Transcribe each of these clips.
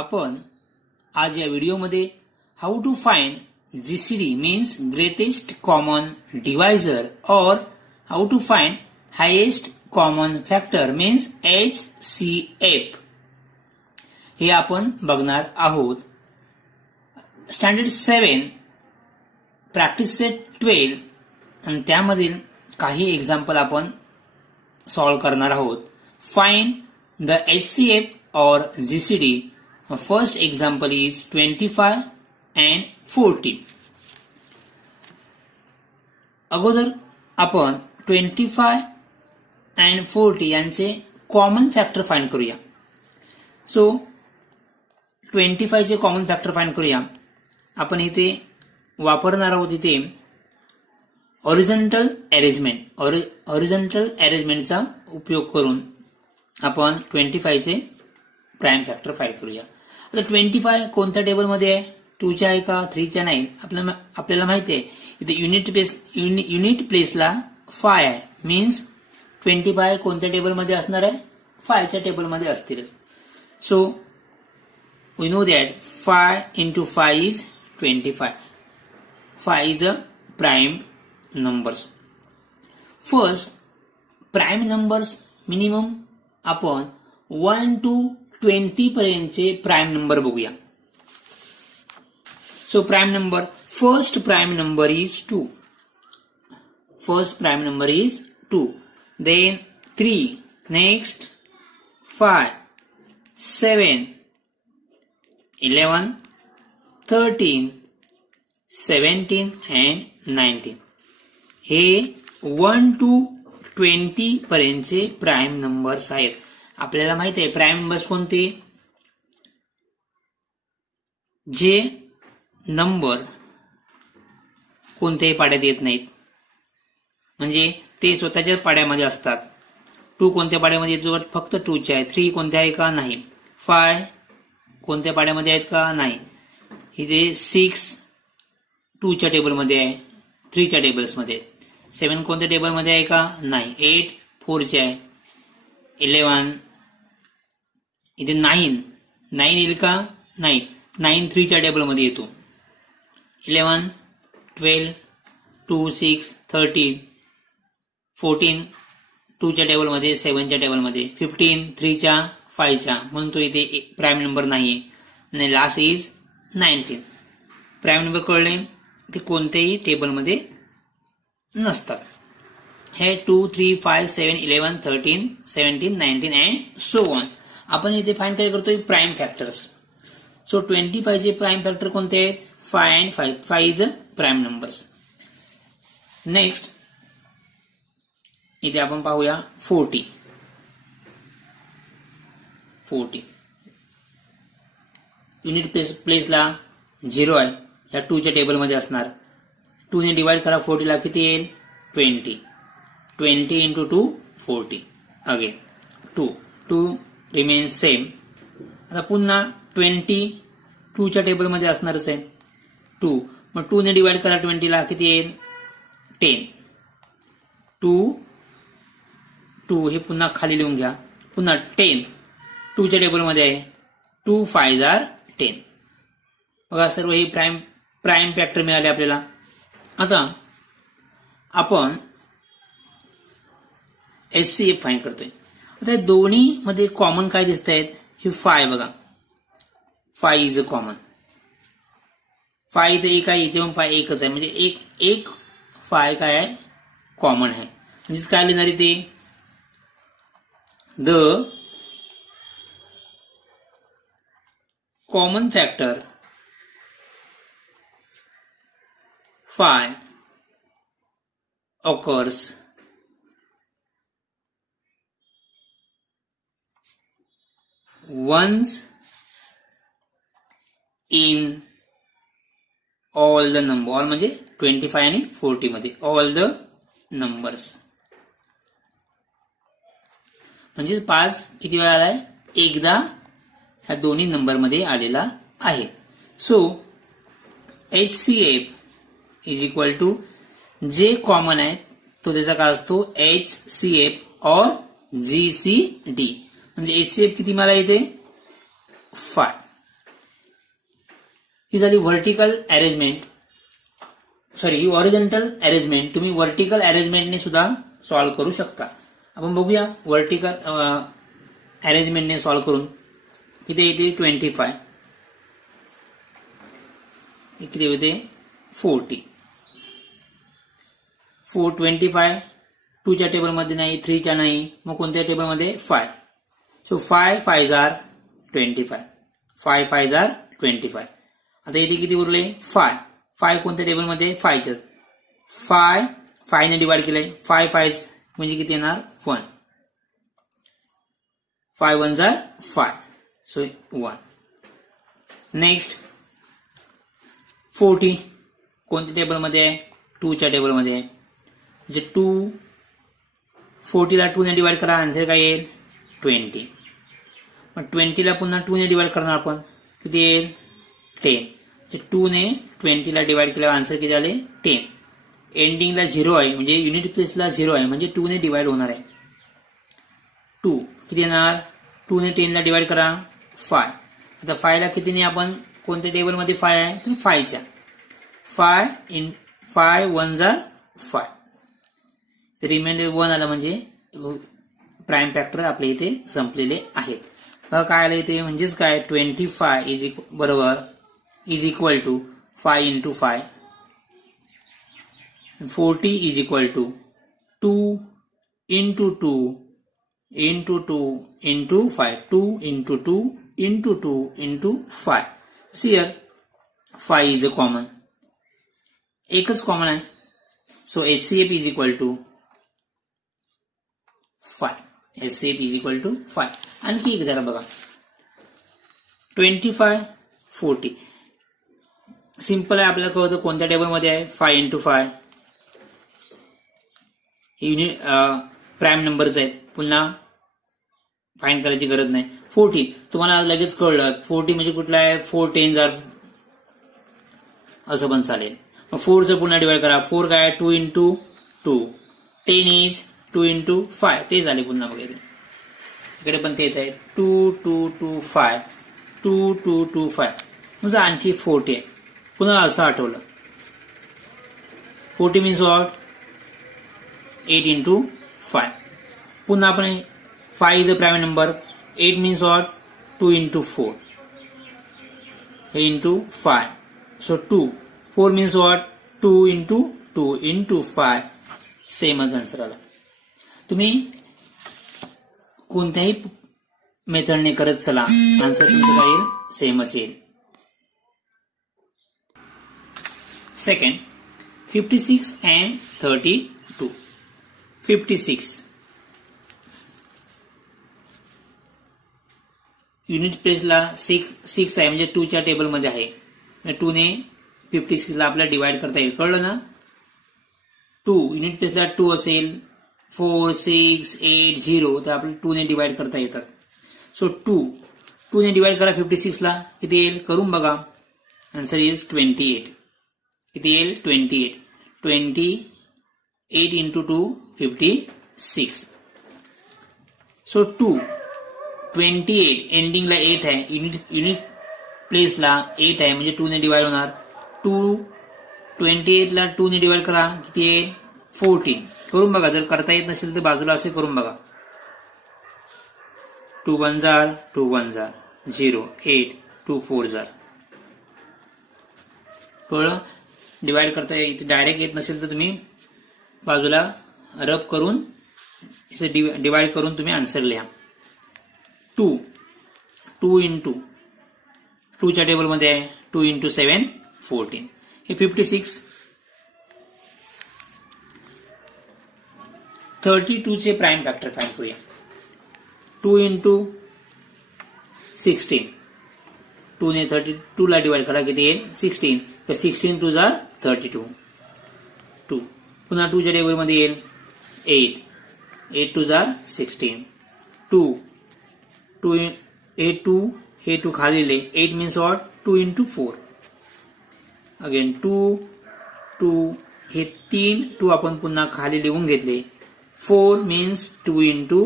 आपण आज या व्हिडिओमध्ये how to find GCD means greatest common divisor और how to find highest common factor means HCF हे आपण बघणार आहोत. स्टँडर्ड 7 प्रॅक्टिस सेट 12 आणि त्यामधील काही एक्झाम्पल आपण सॉल्व करणार आहोत. Find the HCF or GCD. First example is 25 and 40. अगोदर आपण 25 and 40 यांचे कॉमन फॅक्टर फाइंड करूया. सो 25 चे कॉमन फॅक्टर फाइंड करूया. आपण इथे वापरणार आहोत इथे हॉरिझॉन्टल अरेंजमेंटचा उपयोग करून आपण 25 चे प्राइम फॅक्टर फाइंड करूया. आता 25 कोणत्या टेबलमध्ये आहे? 2 च्या आहे का 3 च्या नाही? आपल्याला माहिती आहे इथे युनिट प्लेसला 5 आहे. मीन्स 25 कोणत्या टेबलमध्ये असणार आहे? 5 च्या टेबलमध्ये असतीलच. So we know that 5 into 5 is 25. 5 is a prime numbers. First prime numbers minimum आपण 1 to 20 पर्यंतचे प्राइम नंबर बघूया. So prime number, first prime number is 2. First prime number is 2. Then 3, next 5, 7, 11, 13, 17 and 19 हे 1 to 20 पर्यंतचे prime numbers आहेत. आपल्याला माहिती आहे prime numbers कोणते? जे नंबर कोणत्याही पाड्यात येत नाहीत, म्हणजे ते स्वतःच्या पाड्यामध्ये असतात. 2 कोणत्या पाड्यामध्ये येतो? फक्त 2 च्या आहे. 3 कोणत्या आहे का? नाही. 5 कोणत्या पाड्यामध्ये आहेत का? नाही. इथे 6 2 च्या टेबलमध्ये आहे, 3 च्या टेबल्समध्ये. 7 कोणत्या टेबलमध्ये आहे का? नाही. 8 4 चे आहे. 11 इथे 9 येईल का? नाही. 9 3 च्या टेबलमध्ये येतो. 11 12 2 6 13 14 2 च्या टेबलमध्ये, 7 च्या टेबलमध्ये. 15 3 च्या 5 च्या, म्हणून तो इथे प्राइम नंबर नाहीये. आणि लास्ट इज 19. प्राइम नंबर कळले ते कोणत्याही टेबलमध्ये नसतात. हे 2 3 5 7 11 13 17 19 अँड सो ऑन. आपण इथे फाइंड काय करतोय? Prime factors. सो 25 चे प्राइम फॅक्टर कोणते आहेत? 5 and 5. 5 is prime numbers. Next इथे आपण पाहूया 40. युनिट प्लेसला 0 आहे. ह्या 2 च्या टेबलमध्ये असणार. 2 ने डिवाइड करा 40 ला, किती येईल? 20 into 2 40. Again 2 remains same. आता पुन्हा 20 2 च्या टेबलमध्ये असणारच आहे. 2 मग 2 ने डिवाइड करा 20 ला, किती येईल? 10. 2 हे पुन्हा खाली लिहून घ्या. पुन्हा 10 2 च्या टेबलमध्ये आहे. 2 5 are 10. बघा सर्व हे प्राइम फॅक्टर मिळाले आपल्याला. आता आपण HCF फाइंड करतोय. आता दोन्ही मध्ये कॉमन काय दिसत आहेत? हे 5 बघा. 5 इज अ कॉमन. 5 इथे एक आहे, इथे पण 5 एकच आहे. म्हणजे एक 5 काय आहे? कॉमन आहे. म्हणजे काय लिहिणार इथे? The common factor 5 occurs once in all the number. All म्हणजे 25 आणि 40 मध्ये. ऑल द नंबर्स म्हणजे 5 किती वेळा आलाय? एकदा ह्या दोन्ही नंबर मध्ये आलेला आहे. So HCF is equal to जे कॉमन आहे तो त्याचा काय असतो? HCF और GCD म्हणजे HCF किती मला येते 5. ही झाली व्हर्टिकल अरेंजमेंट, ही हॉरिझॉन्टल अरेंजमेंट. तुम्ही व्हर्टिकल अरेंजमेंटने सुद्धा सॉल्व्ह करू शकता. आपण बघूया व्हर्टिकल अरेंजमेंटने सॉल्व्ह करून किती येते 25, किती होते 40. 425 2 च्या टेबलमध्ये नाही, 3 च्या नाही, मग कोणत्या टेबलमध्ये 5. So 5 5 are 25, 5 5 are 25. आता इथे किती उरले 5. 5 कोणत्या टेबलमध्ये 5 च्या 5 ने डिवाइड केलंय. 5 5 म्हणजे किती येणार 1. 5 1 आर 5, सो 1. नेक्स्ट 40 कोणत्या टेबलमध्ये आहे 2 च्या टेबलमध्ये आहे. म्हणजे 2 40 ला 2 ने डिवाइड करा, आन्सर काय येईल 20. मग 20 ला पुन्हा 2 ने डिवाइड करणार आपण, किती येईल 10. 2 ने 20 ला डिवाइड केल्यावर आन्सर किती आले 10. एंडिंगला 0 आहे म्हणजे युनिट प्लेसला 0 आहे म्हणजे 2 ने डिवाइड होणार आहे. 2 किती येणार 2 ने 10 ला डिवाइड करा 5. आता 5 ला कितीने आपण कोणत्या टेबलमध्ये 5 आहे तर 5 च्या 5 1 जार 5. रिमेंडर 1 आला म्हणजे प्राईम फॅक्टर आपल्या इथे संपलेले आहेत. काय आलं इथे म्हणजेच काय 25 बरोबर is equal to 5 into 5. 40 is equal to 2 into 2 into 2 into 5. 2 into 2 into 2 into 5. Here 5 is a common, एकच कॉमन आहे. So HCF is equal to 5. HCF is equal to 5. आणखी एक जरा बघा 25 40 सिंपल आहे, आपल्याला कळतं कोणत्या टेबलमध्ये आहे 5 इंटू 5. युनिट प्राईम नंबर्स आहेत, पुन्हा फाइंड करायची गरज नाही. 40 तुम्हाला लगेच कळलं 40 म्हणजे कुठला आहे 4 10 आर असं पण चालेल. मग 4 चं पुन्हा डिवाइड करा. 4 काय 2 इंटू 2. 10 इज 2 इंटू 5 ते झाले पुन्हा वगैरे. इकडे पण तेच आहे 2 2 2 5 2 2 2 5. म्हणजे आणखी 40 आहे. पुन्हा असं आठवलं 40 मीन्स वॉट 8 इंटू 5. पुन्हा आपण 5 is a prime number. 8 means what 2 into 4 हे into 5. So 2. 4 means what 2 into 2 into 5. सेमच आन्सर आला. तुम्ही कोणत्याही मेथडने करत चला आन्सर तुमचं काय येईल सेमच येईल. Second 56 and 32. 56 युनिट प्लेसला 6 आहे म्हणजे 2 च्या टेबलमध्ये आहे. 2 ने 56 ला आपल्याला डिवाइड करता येईल. कळलं ना. 2 युनिट प्लेसला 2 असेल 4 6 8 0 तर आपल्याला 2 ने डिवाइड करता येतात. सो 2 ने डिवाइड करा 56 ला किती येईल करून बघा. Answer is 28. किती येईल 28. 28 इंटू 2 56. सो 28 एंडिंगला 8 आहे. युनिट प्लेसला 8 आहे म्हणजे 2 ने डिवाइड होणार. 28 ला 2 ने डिवाइड करा किती येईल 14. करून बघा, जर करता येत नसेल तर बाजूला असे करून बघा. 2 1 जार 2 1 जार 0 8 2 4 जार. कळलं. डिवाइड करता येत डायरेक्ट येत नसेल तर तुम्ही बाजूला रब करून डिवाइड करून तुम्ही आन्सर लिहा. 2 इंटू 2 च्या टेबलमध्ये आहे 2 इंटू 7 14. हे 56. 32 चे प्राईम फॅक्टर फाइंड करूया. 2 इंटू 16. 2 ने 32 ला डिवाइड करा किती येईल 16. तर 16 2 जार 32. 2 पुन्हा 2 च्या टेबलमध्ये येईल 8. 8 2 जार 16. 2 8 2 हे 2 खालीले 8 मीन्स वॉट 2 इंटू 4. अगेन 2 हे 3 2 आपण पुन्हा खाली लिहून घेतले. 4 means 2 into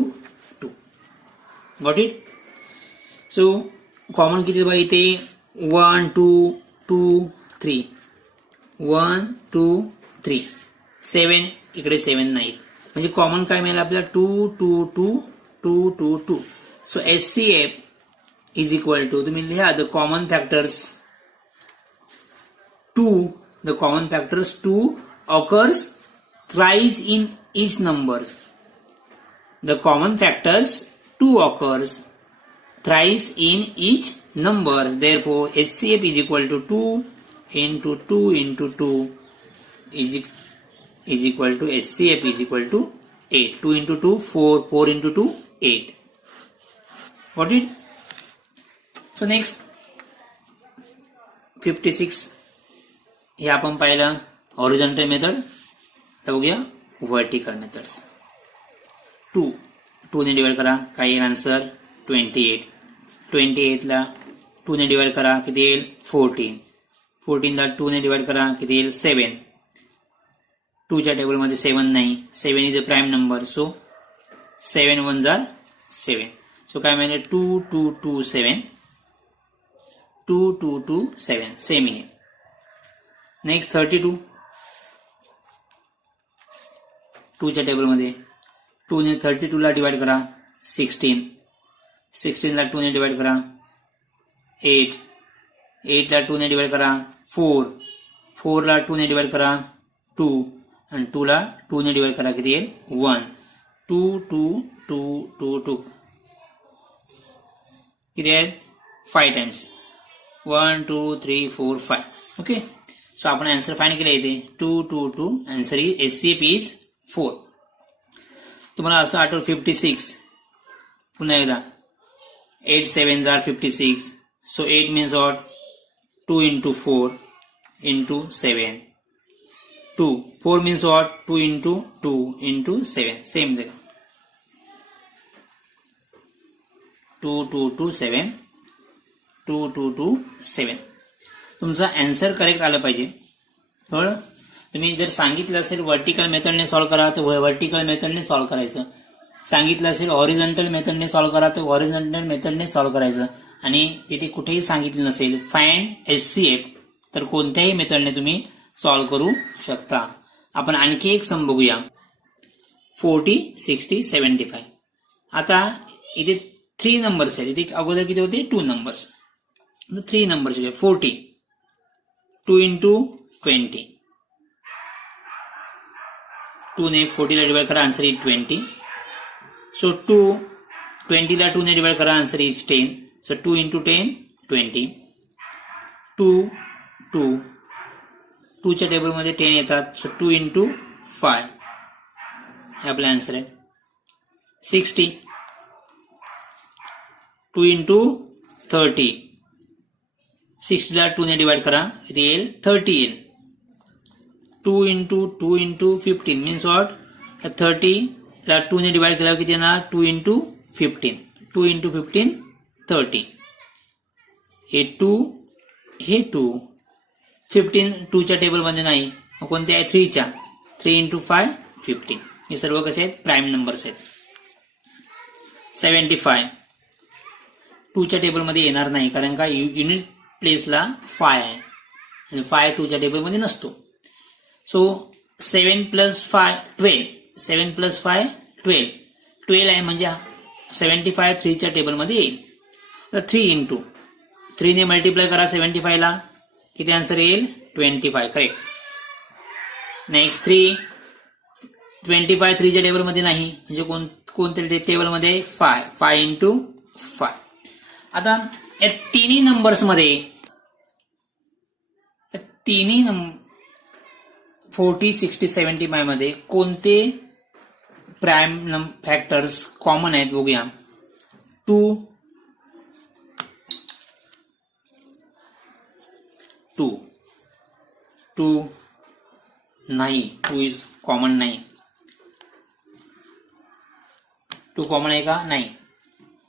got it. So common किती बाई इथे 1 2 2 3 1 2 3 7 इकडे 7 नाही म्हणजे कॉमन काय मिळेल आपल्याला 2 2 2 2 2 2. So HCF is equal to तुम्ही लिहा the common factors 2 the common factors 2 occurs thrice in each numbers. The common factors 2 occurs thrice in each number. Therefore, HCF is equal to 2 into 2 into 2 is equal to HCF is equal to 8. 2 into 2 4 4 into 2 8. Got it? So next 56 हे आपण पाहिलं horizontal method. आता बघूया vertical methods. 2 ने divide करा काय येईल answer 28. 28 ला 2 ने डिवाइड करा किती येईल 14. 14 ला 2 ने डिवाइड करा किती येईल 7. 2 च्या टेबल मध्ये 7 नाही. 7 is a prime number so 7 1 jar 7. So काय म्हणजे 2 2 2 7 2 2 2 7 सेम आहे. नेक्स्ट 32 2 च्या टेबल मध्ये 2 ने 32 ला डिवाइड करा 16. 16 ला 2 ने डिवाइड करा 8. 8 ला 2 ने डिवाइड करा 4. 4 ला 2 ने डिवाइड करा 2 आणि 2 ला 2 ने डिवाइड करा किती येईल 1. 2 2 2 2 2 किती आहे 5 टाइम्स 1 2 3 4 5. ओके. सो आपण आन्सर फाइंड केले इथे 2 2 2. Answer is HCF is 4. तुम्हाला असं आठवलं 56 पुन्हा एकदा 8 7 जार 56. So 8 means what 2 into 4 into 7. 2 4 means what 2 into 2 into 7 same there. 2 2 2 7 2 2 2 7. तुमचा आन्सर करेक्ट आलं पाहिजे. बरोबर. तुम्ही जर सांगितलं असेल व्हर्टिकल मेथडने सॉल्व्ह करा तर व्हर्टिकल मेथडने सॉल्व्ह करायचं. सांगितलं असेल हॉरिझॉन्टल मेथडने सॉल्व्ह करा तर हॉरिझॉन्टल मेथडने सॉल्व्ह करायचं. आणि तिथे कुठेही सांगितलं नसेल फाइंड HCF तर कोणत्याही मेथडने तुम्ही सॉल्व्ह करू शकता. आपण आणखी एक सम बघूया 40 60 75. आता इथे 3 नंबर्स आहेत. इथे अगोदर किती होते 2 नंबर्स. 3 numbers 40 2 into 20. 2 ने 40 ला डिवाइड करा आन्सर इज 20. सो 2 20 ला 2 ने डिवाइड करा आन्सर इज 10. So 2 into 10 20. 2 2 2 च्या टेबल मध्ये 10 येतात. सो 2 into 5 हे आपला आन्सर आहे 60. 2 into 30. 60 ला 2 ने डिवाइड करा किती येईल 30 येईल. 2 into 2 into 15 मीन्स व्हॉट 30 ला 2 ने डिवाइड केल्यावर किती येणार 2 into 15. 2 into 15 30. हे 2 हे 2 15 2 च्या टेबल मध्ये नाही कोणते आहे 3 च्या 3 into 5 15. हे सर्व कसे आहेत प्राईम नंबर्स आहेत. 75 2 च्या टेबल मध्ये येणार नाही कारण का युनिट प्लेसला 5 आहे आणि 5 2 च्या टेबल मध्ये नसतो. So 7 plus 5 12. 7 plus 5 12. 12 आहे म्हणजे 75 3 च्या टेबल मध्ये येईल. तर 3 into 3 ने मल्टिप्लाय करा 75 ला किती आन्सर येईल 25. करेक्ट. नेक्स्ट 3 25 3 च्या टेबल मध्ये नाही म्हणजे कोणत्या टेबल मध्ये 5 into 5. आता या तिन्ही नंबर्स मध्ये 40 60 75 मध्ये कोणते प्राईम फॅक्टर्स कॉमन आहेत बघूया. 2 2 2 नाही 2 इज कॉमन नाही. 2 कॉमन आहे का नाही.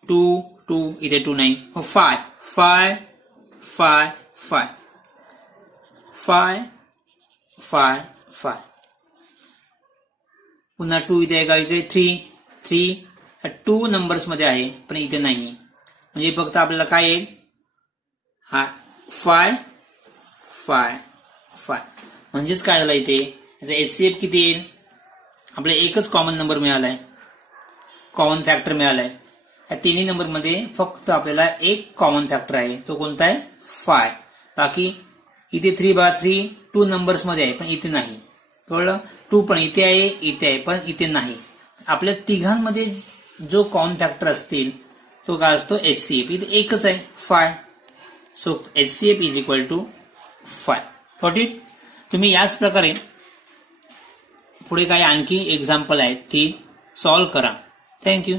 2 2 इथे 2 नाही. 5 5 5 5 5 5 5 पुन्हा 2 इथे आहे का इकडे 3 3 टू नंबर्स मध्ये आहे पण इथे नाही, म्हणजे फक्त आपल्याला काय येईल, हा फाय फाय फाय. म्हणजेच काय झालं इथे, याचा एचसीएफ किती येईल, आपल्याला एकच कॉमन नंबर मिळालाय, कॉमन फॅक्टर मिळालाय. या तिन्ही नंबरमध्ये फक्त आपल्याला एक कॉमन फॅक्टर आहे, तो कोणता आहे, फाय. बाकी इथे 3/3 टू नंबर्स मध्ये आहे पण इथे नाही, कळलं. 2 पण इथे आहे पण इथे नाही. आपल्या तिघांमध्ये जो कॉमन फॅक्टर असतील तो काय असतो, एचसीएफ. इथे एकच आहे, five. So HCF is equal to five. Got it. तुम्ही याच प्रकारे पुढे काही आणखी एक्झाम्पल आहेत ती सॉल्व्ह करा. थँक्यू.